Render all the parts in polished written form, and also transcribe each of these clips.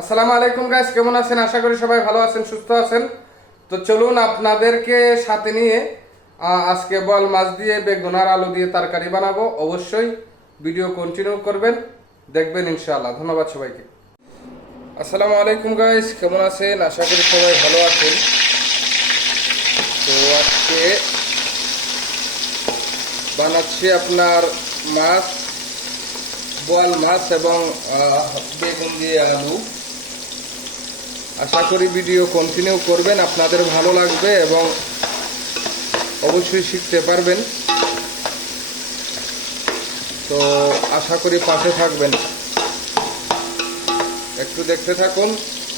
আসসালামু আলাইকুম গাইস, কেমন আছেন? আশা করি সবাই ভালো আছেন, সুস্থ আছেন। তো চলুন আপনাদেরকে সাথে নিয়ে আজকে বল মাছ দিয়ে বেগুন আর আলু দিয়ে তরকারি বানাবো। অবশ্যই ভিডিও কন্টিনিউ করবেন, দেখবেন ইনশাআল্লাহ। ধন্যবাদ সবাইকে। আসসালামু আলাইকুম গাইস, কেমন আছেন? আশা করি সবাই ভালো আছেন। তো আজকে বানাচ্ছি আপনার মাছ, বোয়াল মাছ এবং বেগুন দিয়ে আলু। আশা করি ভিডিও কন্টিনিউ করবেন, আপনাদের ভালো লাগবে এবং অবশ্যই শিখতে পারবেন। তো আশা করি পাশে থাকবেন, একটু দেখতে থাকুন।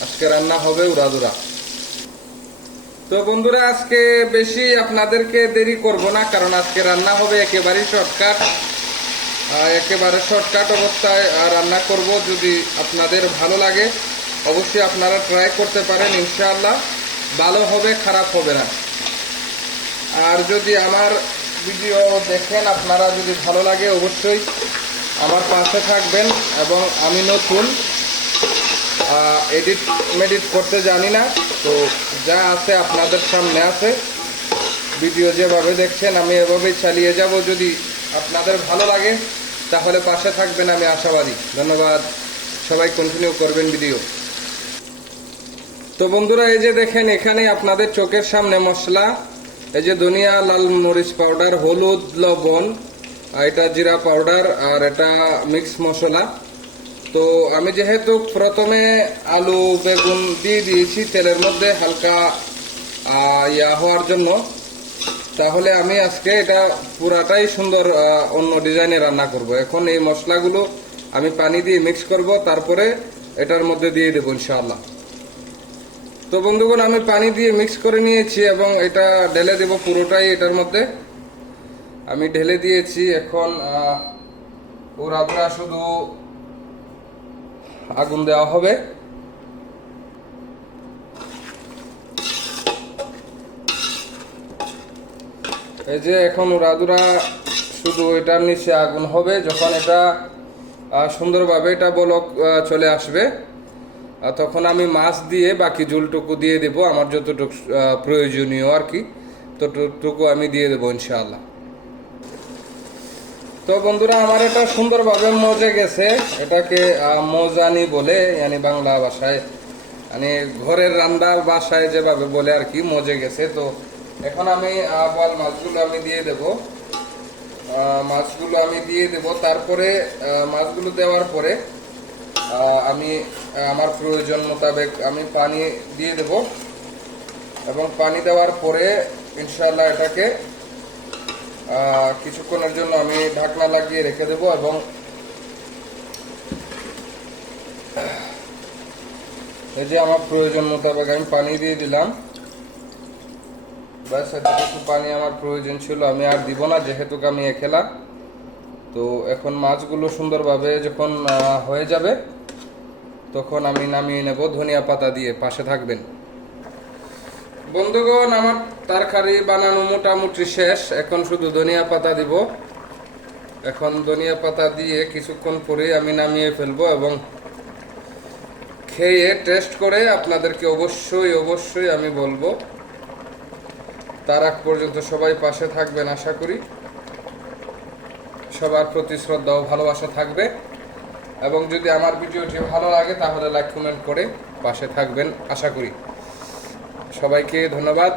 আজকে রান্না হবে উড়াদুরা। তো বন্ধুরা, আজকে বেশি আপনাদেরকে দেরি করব না, কারণ আজকে রান্না হবে একেবারেই শর্টকাট। একেবারে শর্টকাট অবস্থায় রান্না করব। যদি আপনাদের ভালো লাগে অবশ্যই আপনারা ট্রাই করতে পারেন, ইনশাআল্লাহ ভালো হবে, খারাপ হবে না। আর যদি আমার ভিডিও দেখেন, আপনারা যদি ভালো লাগে অবশ্যই আমার পাশে থাকবেন। এবং আমি নতুন, এডিট করতে জানি না, তো যা আছে আপনাদের সামনে আছে। ভিডিও যেভাবে দেখছেন আমি এভাবেই চালিয়ে যাব। যদি আপনাদের ভালো লাগে তাহলে পাশে থাকবেন, আমি আশাবাদী। ধন্যবাদ, সবাই কন্টিনিউ করবেন ভিডিও। তো বন্ধুরা, এই যে দেখেন, এখানে আপনাদের চোখের সামনে মশলা, এই যে ধনিয়া, লাল মরিচ পাউডার, হলুদ, লবণ, এটা জিরা পাউডার, আর এটা মিক্স মশলা। তো আমি যেহেতু প্রথমে আলু বেগুন দিয়ে দিয়েছি তেলের মধ্যে হালকা হওয়ার জন্য, তাহলে আমি আজকে এটা পুরাটাই সুন্দর অন্য ডিজাইনে রান্না করব। এখন এই মশলাগুলো আমি পানি দিয়ে মিক্স করব, তারপরে এটার মধ্যে দিয়ে দেবো ইনশাআল্লাহ। তো বন্ধুগণ, আমি পানি দিয়ে মিক্স করে নিয়েছি এবং এটা ঢেলে দেব পুরোটাই এটার মধ্যে। আমি ঢেলে দিয়েছি। এখন পুরা শুধু আগুন দেওয়া হবে। এই যে এখন উড়াদুরা শুধু এটার নিচে আগুন হবে। যখন এটা সুন্দরভাবে এটা বলক চলে আসবে, তখন আমি মাছ দিয়ে বাকি ঝোলটুকু দিয়ে দেব, আমার যতটুকু প্রয়োজনীয় আর কি, ততটুকু আমি দিয়ে দেবো ইনশাআল্লাহ। তো বন্ধুরা, আমার এটা সুন্দরভাবে মজে গেছে। এটাকে মজানি বলে, yani বাংলা ভাষায়, মানে ঘরের রান্নার ভাষায় যেভাবে বলে আর কি, মজে গেছে। তো এখন আমি বল মাছগুলো আমি দিয়ে দেব। তারপরে মাছগুলো দেওয়ার পরে আমি আমার প্রয়োজন মোতাবেক আমি পানি দিয়ে দেব। এবং পানি দেওয়ার পরে ইনশাআল্লাহ এটাকে কিছুক্ষণের জন্য আমি ঢাকনা লাগিয়ে রেখে দেব। এবং এই যে আমার প্রয়োজন মোতাবেক আমি পানি দিয়ে দিলাম। ব্যাস, এতটুকু পানি আমার প্রয়োজন ছিল, আমি আর দিব না, যেহেতু আমি খেলা। তো এখন মাছগুলো সুন্দরভাবে যখন হয়ে যাবে তখন আমি নামিয়ে নেব ধনিয়া পাতা দিয়ে। পাশে থাকবেন বন্ধুগণ। আমার তরকারি বানানো মোটামুটি শেষ, এখন শুধু ধনিয়া পাতা দিব। এখন ধনিয়া পাতা দিয়ে কিছুক্ষণ পরে আমি নামিয়ে ফেলবো এবং খেয়ে টেস্ট করে আপনাদেরকে অবশ্যই আমি বলবো। তার আগ পর্যন্ত সবাই পাশে থাকবেন, আশা করি সবার প্রতি শ্রদ্ধা ও ভালোবাসা থাকবে। এবং যদি আমার ভিডিওটি ভালো লাগে তাহলে লাইক কমেন্ট করে পাশে থাকবেন, আশা করি। সবাইকে ধন্যবাদ।